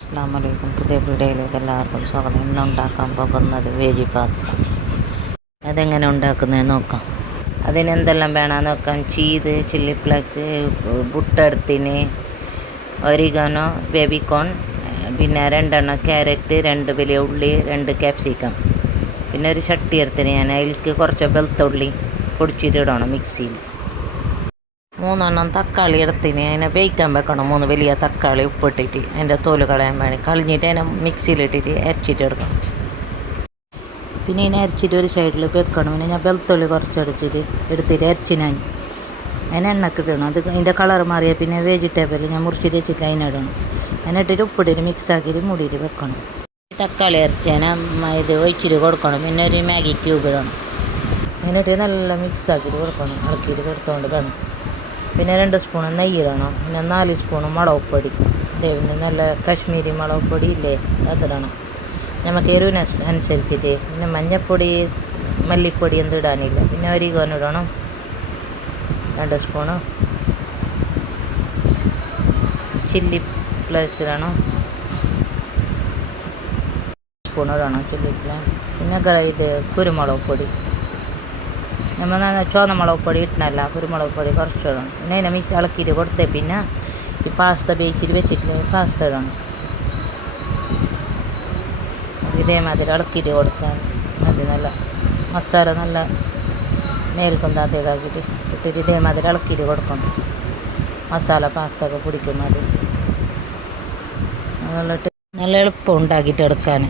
അസ്സലാമലൈക്കും. പുതിയ വീഡിയോയിലേക്ക് എല്ലാവർക്കും സ്വാഗതം. ഇന്നുണ്ടാക്കാൻ പോകുന്നത് വെജ് പാസ്ത. അതെങ്ങനെ ഉണ്ടാക്കുന്നതെന്ന് നോക്കാം. അതിനെന്തെല്ലാം വേണമെന്ന് നോക്കാം. ചീസ്, ചില്ലി ഫ്ലേക്സ്, ബുട്ടെടുത്തിന്, ഒരിഗാനോ, ബേബിക്കോൺ, പിന്നെ 2 ക്യാരറ്റ്, 2 വലിയ ഉള്ളി, 2 ക്യാപ്സിക്കം, പിന്നെ ഒരു ചട്ടി എടുത്തിന് ഞാൻ അതിലേക്ക് കുറച്ച് വെളുത്തുള്ളി പൊടിച്ചിട്ടിടണം മിക്സിയിൽ. 3 തക്കാളി എടുത്തിന് അതിനെ വേവിക്കാൻ വെക്കണം. 3 വലിയ തക്കാളി ഉപ്പിട്ടിട്ട് അതിൻ്റെ തോല് കളയാൻ വേണ്ടി കളഞ്ഞിട്ട് അതിനെ മിക്സിയിലിട്ടിട്ട് അരച്ചിട്ട് എടുക്കണം. പിന്നെ ഇതിനെ അരച്ചിട്ട് ഒരു സൈഡിൽ വെക്കണം. പിന്നെ ഞാൻ വെളുത്തുള്ളി കുറച്ചടിച്ചിട്ട് എടുത്തിട്ട് അരച്ചിനാൻ അതിന് എണ്ണക്കിടണം. അത് അതിൻ്റെ കളർ മാറിയാൽ പിന്നെ വെജിറ്റബിൾ ഞാൻ മുറിച്ചിട്ട് വെച്ചിട്ട് അതിനിടണം. അതിനിട്ടിട്ട് ഉപ്പിട്ടിട്ട് മിക്സാക്കിയിട്ട് മൂടിയിട്ട് വെക്കണം. തക്കാളി അരച്ചതിനെ ഇത് ഒഴിച്ചിട്ട് കൊടുക്കണം. പിന്നെ ഒരു മാഗി ക്യൂബ് ഇടണം. അതിനിട്ട് നല്ല മിക്സാക്കിയിട്ട് കൊടുക്കണം. ഇളക്കിയിട്ട് കൊടുത്തുകൊണ്ട് വേണം. പിന്നെ 2 സ്പൂൺ നെയ്യിടണം. പിന്നെ 4 സ്പൂൺ മുളക് പൊടി, ദൈവം നല്ല കാശ്മീരി മുളക് പൊടി ഇല്ലേ അതിടണം. നമുക്ക് എരിവിന് അനുസരിച്ചിട്ട്. പിന്നെ മഞ്ഞൾപ്പൊടി മല്ലിപ്പൊടി എന്ത് ഇടാനില്ല. പിന്നെ ഒരിഗാനോ ഇടണം 2 സ്പൂണ്. ചില്ലി ഫ്ലേക്സ് ഇടണം സ്പൂൺ ഇടണം ചില്ലി ഫ്ലേക്സ്. പിന്നെ ഇത് കുരുമുളക് പൊടി, നമ്മൾ ചുവന്ന മുളക് പൊടി ഇട്ടണല്ല, കുരുമുളക് പൊടി കുറച്ചിടണം. പിന്നെ അതിനെ മിക്സ് ഇളക്കിയിട്ട് കൊടുത്തേ പിന്നെ ഈ പാസ്ത ബേക്കിൽ വെച്ചിട്ട് പാസ്ത ഇടണം. ഇതേമാതിരി ഇളക്കിയിട്ട് കൊടുത്താൽ മതി. നല്ല മസാല നല്ല മേൽക്കൊന്താത്തേക്കാക്കിയിട്ട് ഇട്ടിട്ട് ഇതേമാതിരി ഇളക്കിയിട്ട് കൊടുക്കണം. മസാല പാസ്ത ഒക്കെ പിടിക്കും മതി. നല്ല എളുപ്പം ഉണ്ടാക്കിയിട്ട് എടുക്കാൻ.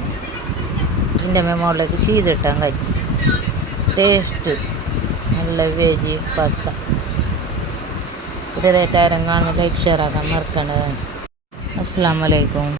ഇതിൻ്റെ മുകളിലേക്ക് ചീസ് ഇട്ടാൻ കഴിയും. ടേസ്റ്റ് നല്ല വെജ് പാസ്ത. പുതിയതായിട്ട് ആരും കാണുന്ന ലൈക്ക് ഷെയർ ആക്കാൻ മറക്കണ്ട. അസ്സലാമു അലൈക്കും.